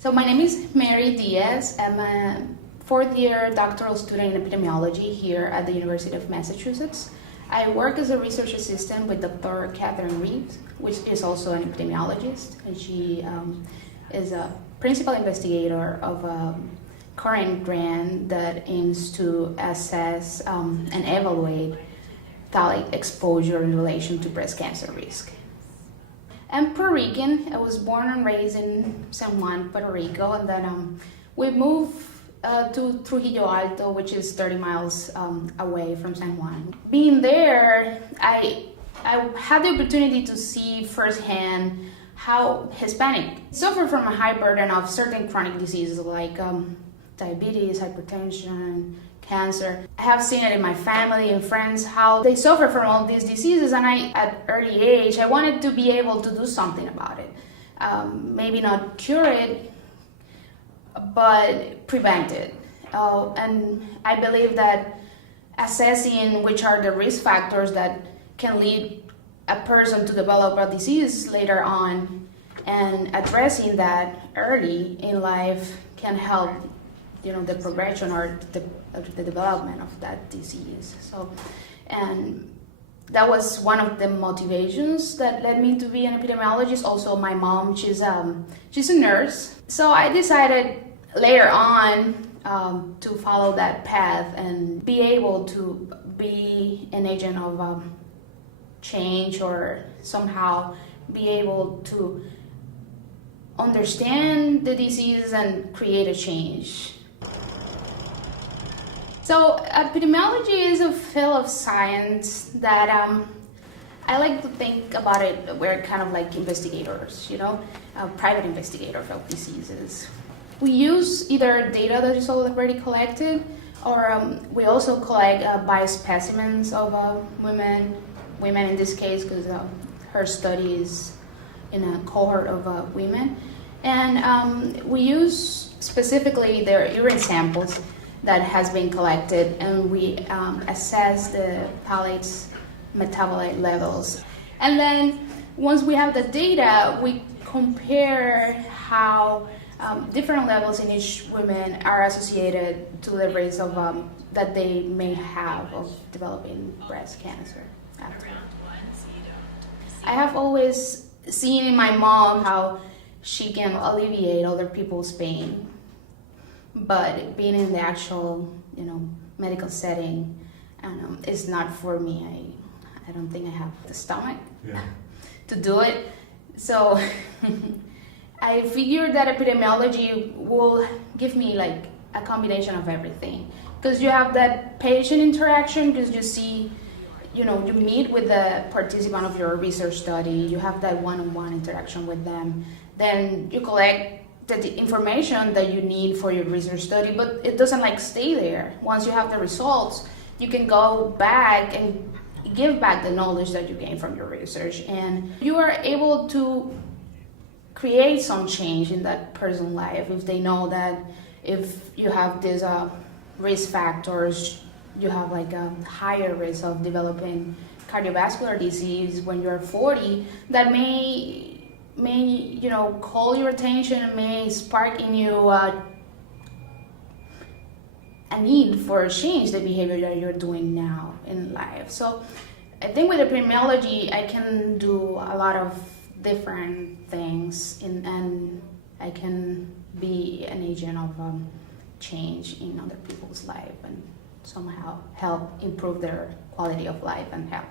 So my name is Mary Diaz. I'm a fourth-year doctoral student in epidemiology here at the University of Massachusetts. I work as a research assistant with Dr. Catherine Reeves, which is also an epidemiologist, and she is a principal investigator of a current grant that aims to assess and evaluate phthalate exposure in relation to breast cancer risk. I'm Puerto Rican. I was born and raised in San Juan, Puerto Rico, and then we moved to Trujillo Alto, which is 30 miles away from San Juan. Being there, I had the opportunity to see firsthand how Hispanic suffer from a high burden of certain chronic diseases like diabetes, hypertension, cancer. I have seen it in my family and friends how they suffer from all these diseases, and at early age, I wanted to be able to do something about it. Maybe not cure it, but prevent it. And I believe that assessing which are the risk factors that can lead a person to develop a disease later on and addressing that early in life can help the progression or the development of that disease. So, and that was one of the motivations that led me to be an epidemiologist. Also, my mom, she's a nurse. So I decided later on to follow that path and be able to be an agent of change, or somehow be able to understand the disease and create a change. So epidemiology is a field of science that I like to think about it. We're kind of like investigators, private investigators of diseases. We use either data that is already collected, or we also collect biospecimens of women in this case, because her study is in a cohort of women. And we use specifically their urine samples that has been collected, and we assess the phthalate's metabolite levels. And then once we have the data, we compare how different levels in each woman are associated to the risk of that they may have of developing breast cancer after. I have always seen in my mom how she can alleviate other people's pain, but being in the actual medical setting is not for me. I don't think I have the stomach to do it. So I figured that epidemiology will give me like a combination of everything, because you have that patient interaction, because you see, you meet with the participant of your research study, you have that one-on-one interaction with them, then you collect the information that you need for your research study, but it doesn't stay there. Once you have the results, you can go back and give back the knowledge that you gained from your research, and you are able to create some change in that person's life if they know that if you have these risk factors, you have a higher risk of developing cardiovascular disease when you're 40, that may call your attention and may spark in you a need for change the behavior that you're doing now in life. So I think with epidemiology, I can do a lot of different things, and I can be an agent of change in other people's life and somehow help improve their quality of life and health.